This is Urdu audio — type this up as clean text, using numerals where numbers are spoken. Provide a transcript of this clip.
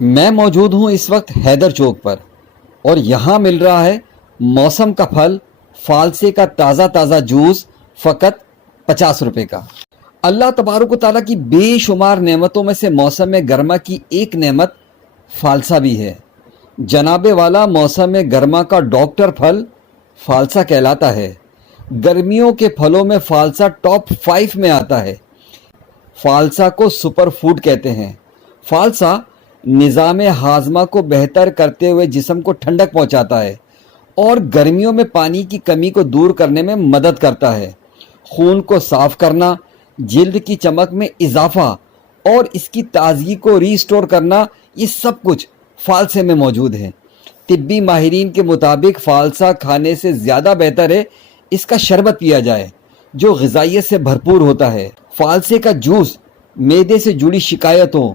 میں موجود ہوں اس وقت حیدر چوک پر، اور یہاں مل رہا ہے موسم کا پھل فالسے کا تازہ تازہ جوس فقط 50 روپے کا۔ اللہ تبارک و تعالیٰ کی بے شمار نعمتوں میں سے موسم گرما کی ایک نعمت فالسا بھی ہے۔ جناب والا موسم گرما کا ڈاکٹر پھل فالسا کہلاتا ہے۔ گرمیوں کے پھلوں میں فالسا ٹاپ 5 میں آتا ہے۔ فالسا کو سپر فوڈ کہتے ہیں۔ فالسا نظام ہاضمہ کو بہتر کرتے ہوئے جسم کو ٹھنڈک پہنچاتا ہے اور گرمیوں میں پانی کی کمی کو دور کرنے میں مدد کرتا ہے۔ خون کو صاف کرنا، جلد کی چمک میں اضافہ اور اس کی تازگی کو ریسٹور کرنا، یہ سب کچھ فالسے میں موجود ہے۔ طبی ماہرین کے مطابق فالسا کھانے سے زیادہ بہتر ہے اس کا شربت پیا جائے جو غذائیت سے بھرپور ہوتا ہے۔ فالسے کا جوس معدے سے جڑی شکایتوں،